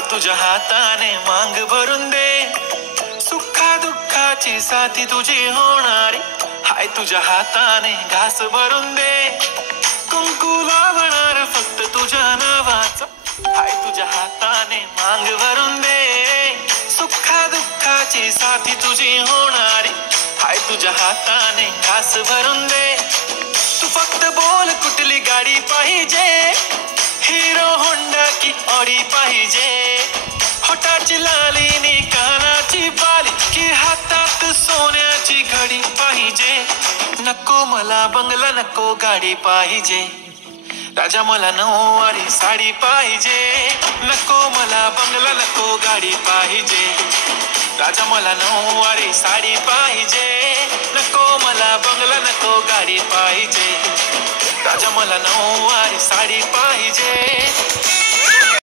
हाय तुझ्या हाताने मांग भरून दे, सुखा दुःखाची साथी तुझी होणारी. हाय तुझ्या हाताने घास भरून दे, कुंकू लावणार फक्त तुझ्या नावाचं. हाय तुझ्या हाताने मांग भरून दे, सुखा दुःखाची साथी तुझी होणारी. हाय तुझ्या हाताने घास भरून दे. तू फक्त बोल कुठली गाडी पाहिजे, हिरो होंडा की ऑडी पाहिजे. होठाची लाली नी कानाची बाली की हातात सोन्याची घडी पाहिजे. नको मला बंगला नको गाडी पाहिजे, राजा मला नऊवारी साडी पाहिजे. नको मला बंगला नको गाडी पाहिजे, राजा मला नऊवारी साडी पाहिजे. नको मला बंगला नको गाडी पाहिजे, राजा मला नऊवारी साडी पाहिजे.